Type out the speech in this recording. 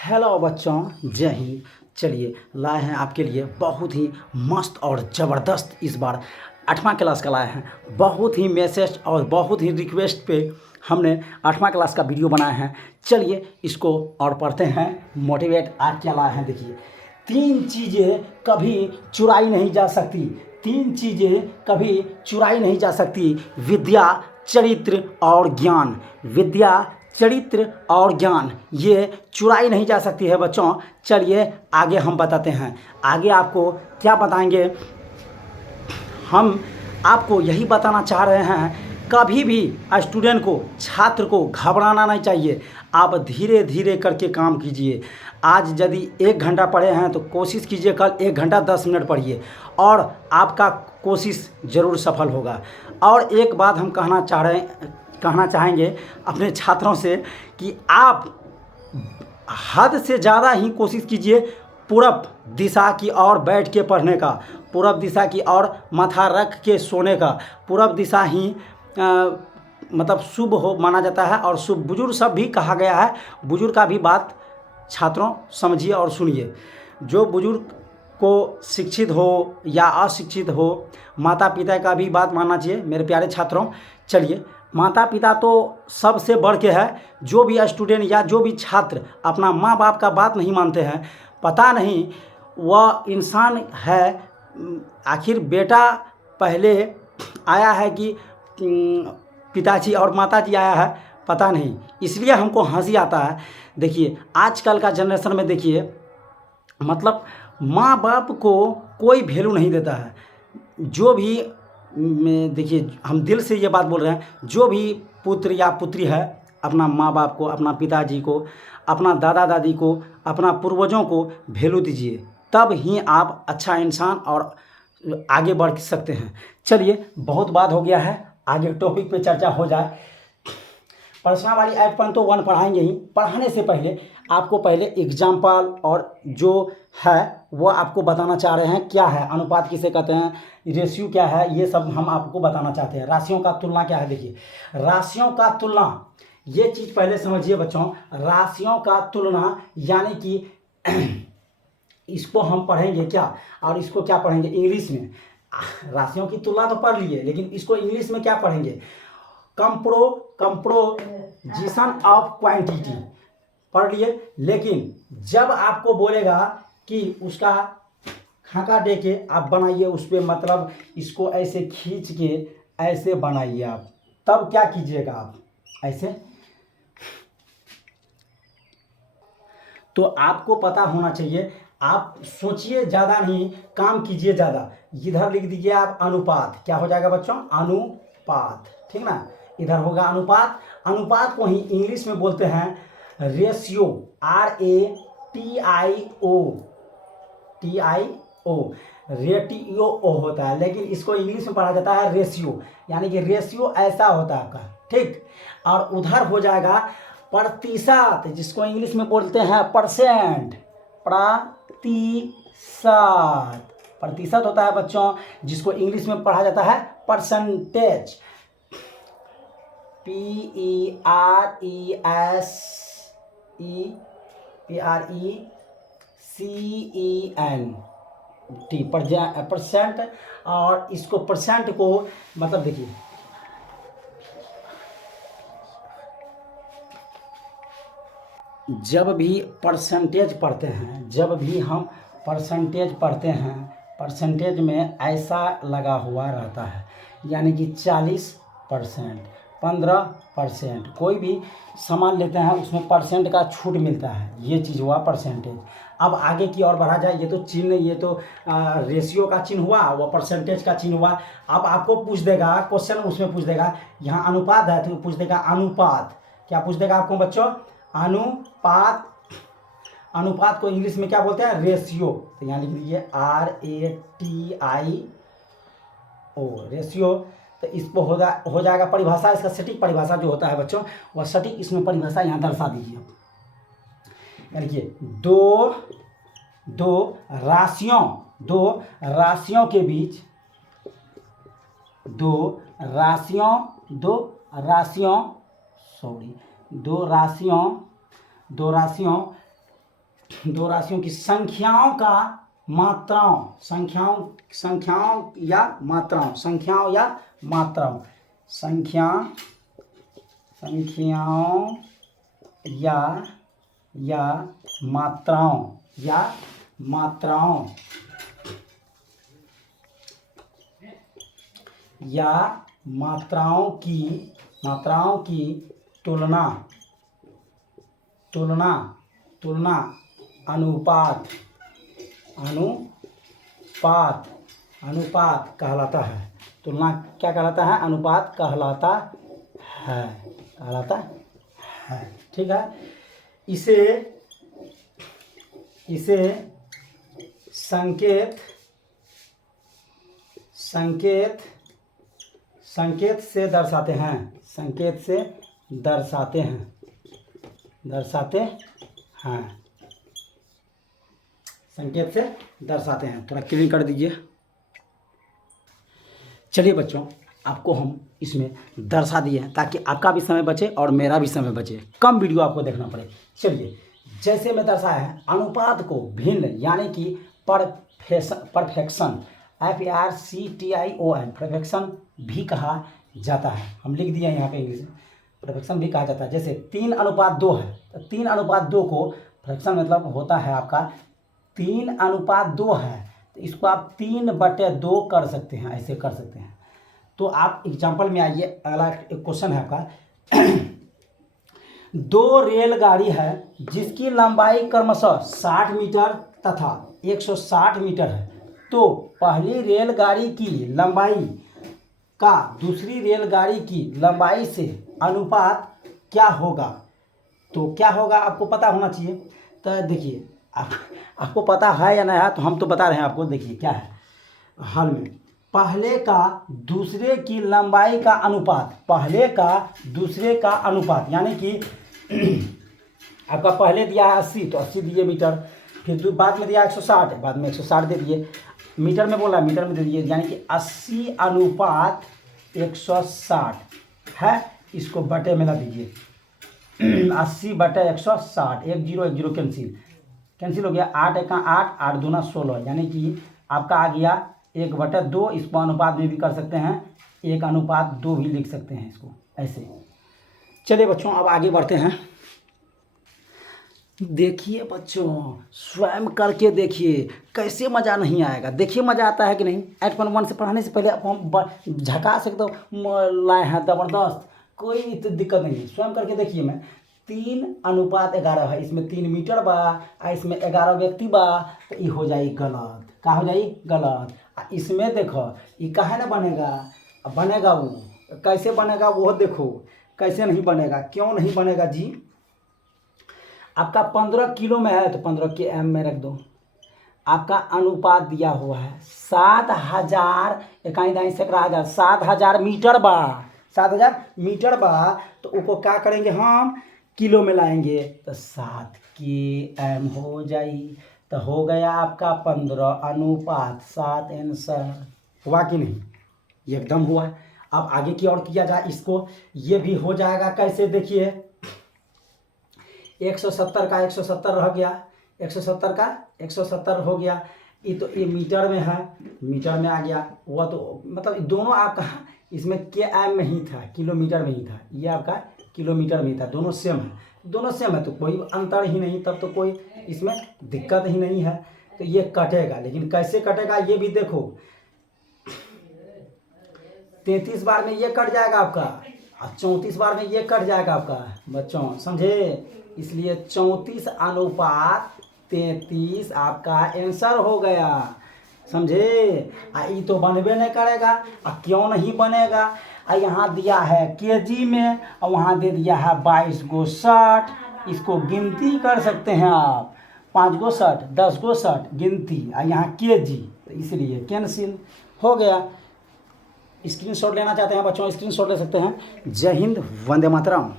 Hello बच्चों, जय हिंद। चलिए लाए हैं आपके लिए बहुत ही मस्त और ज़बरदस्त इस बार 8वां क्लास का लाए हैं। बहुत ही मैसेज और बहुत ही रिक्वेस्ट पे हमने 8वां क्लास का वीडियो बनाया है। चलिए इसको और पढ़ते हैं। मोटिवेट आज क्या लाए हैं देखिए। 3 चीज़ें कभी चुराई नहीं जा सकती। 3 चीज़ें कभी चुराई नहीं जा सकती। विद्या, चरित्र और ज्ञान। विद्या, चरित्र और ज्ञान ये चुराई नहीं जा सकती है बच्चों। चलिए आगे हम बताते हैं। आगे आपको क्या बताएंगे, हम आपको यही बताना चाह रहे हैं। कभी भी स्टूडेंट को, छात्र को घबराना नहीं चाहिए। आप धीरे धीरे करके काम कीजिए। आज यदि 1 घंटा पढ़े हैं तो कोशिश कीजिए कल 1 घंटा 10 मिनट पढ़िए और आपका कोशिश ज़रूर सफल होगा। और एक बात हम कहना चाहेंगे अपने छात्रों से कि आप हद से ज़्यादा ही कोशिश कीजिए पूरब दिशा की ओर बैठ के पढ़ने का, पूरब दिशा की ओर माथा रख के सोने का। पूरब दिशा ही मतलब शुभ हो माना जाता है और शुभ बुजुर्ग सब भी कहा गया है। बुजुर्ग का भी बात छात्रों समझिए और सुनिए। जो बुजुर्ग को शिक्षित हो या अशिक्षित हो, माता पिता का भी बात मानना चाहिए मेरे प्यारे छात्रों। चलिए, माता पिता तो सबसे बढ़ के है। जो भी स्टूडेंट या जो भी छात्र अपना माँ बाप का बात नहीं मानते हैं, पता नहीं वह इंसान है। आखिर बेटा पहले आया है कि पिताजी और माताजी आया है, पता नहीं। इसलिए हमको हंसी आता है। देखिए आजकल का जनरेशन में देखिए, मतलब माँ बाप को कोई वैल्यू नहीं देता है। जो भी देखिए, हम दिल से ये बात बोल रहे हैं, जो भी पुत्र या पुत्री है अपना माँ बाप को, अपना पिताजी को, अपना दादा दादी को, अपना पूर्वजों को वैल्यू दीजिए, तब ही आप अच्छा इंसान और आगे बढ़ सकते हैं। चलिए बहुत बात हो गया है, आगे टॉपिक पे चर्चा हो जाए। प्रश्नावली ऐप पर तो 1 पढ़ाएंगे ही। पढ़ाने से पहले आपको पहले एग्जाम्पल और जो है वो आपको बताना चाह रहे हैं। क्या है अनुपात, किसे कहते हैं, रेशियो क्या है, ये सब हम आपको बताना चाहते हैं। राशियों का तुलना क्या है देखिए। राशियों का तुलना, ये चीज़ पहले समझिए बच्चों। राशियों का तुलना यानी कि इसको हम पढ़ेंगे क्या और इसको क्या पढ़ेंगे इंग्लिश में। राशियों की तुलना तो पढ़ लिए, लेकिन इसको इंग्लिश में क्या पढ़ेंगे, कंप्रोजिशन ऑफ क्वांटिटी पढ़ लिए। लेकिन जब आपको बोलेगा कि उसका खाका दे के आप बनाइए, उस पर मतलब इसको ऐसे खींच के ऐसे बनाइए आप, तब क्या कीजिएगा आप ऐसे। तो आपको पता होना चाहिए। आप सोचिए ज़्यादा नहीं, काम कीजिए ज़्यादा। इधर लिख दीजिए आप अनुपात। क्या हो जाएगा बच्चों, अनुपात, ठीक ना। इधर होगा अनुपात। अनुपात को ही इंग्लिश में बोलते हैं रेशियो, RATIO, रेटियो होता है, लेकिन इसको इंग्लिश में पढ़ा जाता है रेशियो। यानी कि रेशियो ऐसा होता है आपका, ठीक। और उधर हो जाएगा प्रतिशत, जिसको इंग्लिश में बोलते हैं परसेंट। प्रतिशत होता है बच्चों, जिसको इंग्लिश में पढ़ा जाता है परसेंटेज। PERCENT, percent. और इसको परसेंट को मतलब देखिए, जब भी परसेंटेज पढ़ते हैं, जब भी हम परसेंटेज पढ़ते हैं, परसेंटेज में ऐसा लगा हुआ रहता है, यानी कि 40%, 15%। कोई भी सामान लेते हैं उसमें परसेंट का छूट मिलता है, ये चीज़ हुआ परसेंटेज। अब आगे की ओर बढ़ा जाए, ये तो चिन्ह, ये तो रेशियो का चिन्ह हुआ, वो परसेंटेज का चिन्ह हुआ। अब आपको पूछ देगा क्वेश्चन, उसमें पूछ देगा यहाँ अनुपात है तो पूछ देगा अनुपात। क्या पूछ देगा आपको बच्चों, अनुपात। अनुपात को इंग्लिश में क्या बोलते हैं, रेशियो। तो यहाँ लिख लीजिए RATIO, रेशियो। तो इसको हो जाएगा परिभाषा, इसका सटीक परिभाषा जो होता है बच्चों, वह सटीक इसमें परिभाषा यहाँ दर्शा दीजिए। यानी कि दो राशियों के बीच, दो राशियों दो राशियों की संख्याओं का मात्राओं, संख्याओं या मात्राओं, संख्याओं या मात्राओं, संख्याओं या मात्राओं या मात्राओं की तुलना अनुपात कहलाता है। तुलना क्या कहलाता है? अनुपात कहलाता है। ठीक है। इसे संकेत से दर्शाते हैं। थोड़ा क्लीन कर दीजिए। चलिए बच्चों, आपको हम इसमें दर्शा दिए हैं ताकि आपका भी समय बचे और मेरा भी समय बचे, कम वीडियो आपको देखना पड़े। चलिए, जैसे मैं दर्शाया है, अनुपात को भिन्न यानी कि परफेक्शन परफेक्शन भी कहा जाता है। हम लिख दिए यहाँ पे इंग्लिश में, परफेक्शन भी कहा जाता है। जैसे 3:2 है तो 3:2 को परफेक्शन मतलब होता है आपका 3:2 है तो इसको आप 3/2 कर सकते हैं, ऐसे कर सकते हैं। तो आप एग्जाम्पल में आइए, अगला एक क्वेश्चन है आपका। 2 रेलगाड़ी है जिसकी लंबाई क्रमशः 60 मीटर तथा 160 मीटर है, तो पहली रेलगाड़ी की लंबाई का दूसरी रेलगाड़ी की लंबाई से अनुपात क्या होगा? तो क्या होगा आपको पता होना चाहिए। तो देखिए, आपको पता है या नहीं है, तो हम तो बता रहे हैं आपको। देखिए क्या है हल में, पहले का दूसरे की लंबाई का अनुपात, पहले का दूसरे का अनुपात यानी कि आपका पहले दिया है 80 तो 80 दिए मीटर, फिर बाद में दिया 160, बाद में 160 दे दिए, मीटर में बोला मीटर में दे दिए, यानी कि 80:160 है। इसको बटे में ला दीजिए, 80/160, 1 0 कैंसिल हो गया, 8 1 8, 8 2 16, यानी कि आपका आ गया 1/2। इसको अनुपात में भी कर सकते हैं, 1:2 भी लिख सकते हैं इसको ऐसे। चलिए बच्चों, अब आगे बढ़ते हैं। देखिए बच्चों, स्वयं करके देखिए, कैसे मज़ा नहीं आएगा। देखिए मज़ा आता है कि नहीं। 8.1 से पढ़ाने से पहले हम झकास एकदम लाए हैं, ज़बरदस्त, कोई तो दिक्कत नहीं है। स्वयं करके देखिए। मैं 3:11 है, इसमें 3 मीटर बा, इसमें 11 व्यक्ति बा, तो ये हो जाए गलत। का हो जाए गलत। इसमें देखो ये काहे ना बनेगा, बनेगा वो कैसे बनेगा वो देखो, कैसे नहीं बनेगा, क्यों नहीं बनेगा जी। आपका 15 किलो में है तो 15 के एम में रख दो। आपका अनुपात दिया हुआ है 7000 इकाई दाई से 7000 मीटर बा, 7000 मीटर बा, तो उसको क्या करेंगे हम, किलो में लाएंगे तो 7 km हो जाई। तो हो गया आपका 15:7 आंसर। हुआ कि नहीं? एकदम हुआ। अब आगे की ओर किया जाए इसको, ये भी हो जाएगा कैसे देखिए। 170 का 170 रह गया, 170 का 170 हो गया। ये तो ये मीटर में है, मीटर में आ गया। वह तो मतलब दोनों आपका इसमें के एम में ही था, किलोमीटर में ही था, ये आपका किलोमीटर में ही था। दोनों सेम है, तो कोई अंतर ही नहीं, तब तो कोई इसमें दिक्कत ही नहीं है। तो ये कटेगा, लेकिन कैसे कटेगा ये भी देखो। 33 बार में ये कट जाएगा आपका, और 34 बार में ये कट जाएगा आपका। बच्चों समझे, इसलिए 34:33 आपका आंसर हो गया। समझे। ये तो बनबे नहीं करेगा। क्यों नहीं बनेगा? यहाँ दिया है केजी में और वहाँ दे दिया है 22 गो 60। इसको गिनती कर सकते हैं आप, 5 गो 60, 10 गो 60 गिनती, और यहाँ केजी, तो इसलिए कैंसिल हो गया। स्क्रीनशॉट लेना चाहते हैं बच्चों, स्क्रीनशॉट ले सकते हैं। जय हिंद, वंदे मातरम।